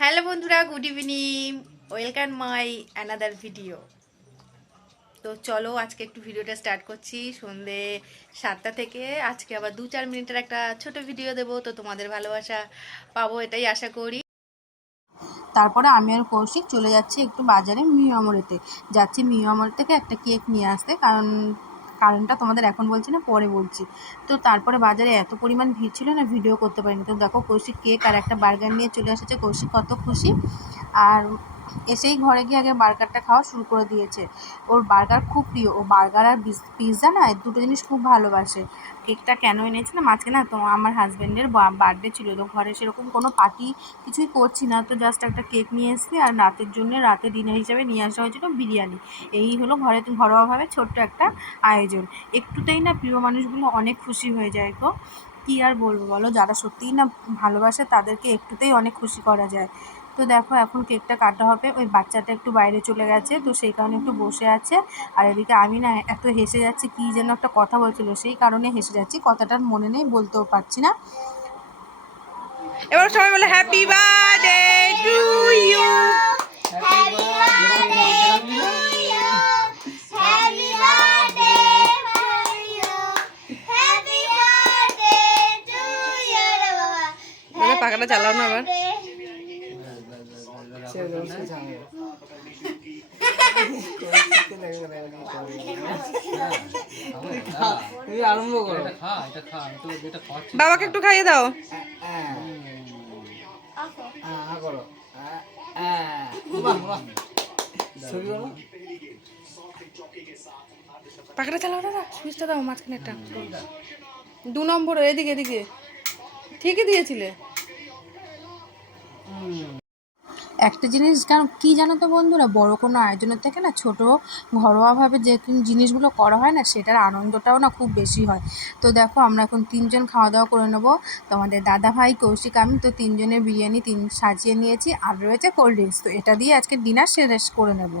Hello বন্ধুরা, good evening. Welcome my another video. তো চলো আজকে একটু ভিডিওটা স্টার্ট করছি সন্ধে 7টা থেকে। আজকে আবার 2-4 মিনিটের একটা ছোট ভিডিও দেবো, তো তোমাদের ভালোবাসা পাবো এটাই আশা করি। তারপরে আমি আর কৌশিক চলে যাচ্ছি একটু বাজারে মিয়ামরিতে। যাচ্ছি মিয়ামরি থেকে একটা কেক নিয়ে আসতে, কারণটা তোমাদের এখন বলছি না, পরে বলছি। তো তারপরে বাজারে এত পরিমাণ ভিড় ছিল না, ভিডিও করতে পারিনি। তো দেখো কৌশিক কেক আর একটা বার্গার নিয়ে চলে এসেছে। কৌশিক কত খুশি! আর এসেই ঘরে গিয়ে আগে বার্গারটা খাওয়া শুরু করে দিয়েছে। ওর বার্গার খুব প্রিয়। ও বার্গার আর পিৎজা না, এই দুটো জিনিস খুব ভালোবাসে। কেকটা কেন এনেছে না, মাঝখানে না তো আমার হাজব্যান্ডের বার্থডে ছিল, তো ঘরে সেরকম কোনো পার্টি কিছুই করছি না, তো জাস্ট একটা কেক নিয়ে এসেছি। আর রাতের জন্য রাতে ডিনার হিসাবে নিয়ে আসা হয়েছিল বিরিয়ানি। এই হলো ঘরোয়াভাবে ছোট্ট একটা আয়োজন। একটুতেই না প্রিয় মানুষগুলো অনেক খুশি হয়ে যায় গো। কী আর বলবো বলো, যারা সত্যিই না ভালোবাসে তাদেরকে একটুতেই অনেক খুশি করা যায়। তো দেখো এখন কেকটা কাটা হবে। ওই বাচ্চাটা একটু বাইরে চলে গেছে, তো সেই কারণে একটু বসে আছে। আর এদিকে আমি না এত হেসে যাচ্ছি, কী যেন একটা কথা বলছিল, সেই কারণে হেসে যাচ্ছি। কথাটার মনে নেই, বলতেও পারছি না। এবার সবাই বলে হ্যাপি বার্থডে টু ইউ। পাখাটা চালাও না আবার। আরম্ভ করো। বাবাকে একটু খাইয়ে দাও। পাখাটা চালাও দাদা, সুইচটা দাও মাঝখানে একটা। 2 নম্বর এদিকে এদিকে ঠিকই দিয়েছিলে। একটা জিনিস কী জানো তো বন্ধুরা, বড় কোনো আয়োজনের থেকে না ছোট ঘরোয়াভাবে যে জিনিসগুলো করা হয় না, সেটার আনন্দটাও না খুব বেশি হয়। তো দেখো আমরা এখন 3জন খাওয়া দাওয়া করে নেবো। তোমাদের দাদা ভাই, কৌশিক, আমি। তো 3জনের বিরিয়ানি সাজিয়ে নিয়েছি, আর রয়েছে কোল্ড ড্রিঙ্কস। তো এটা দিয়ে আজকে ডিনার শেষ করে নেব।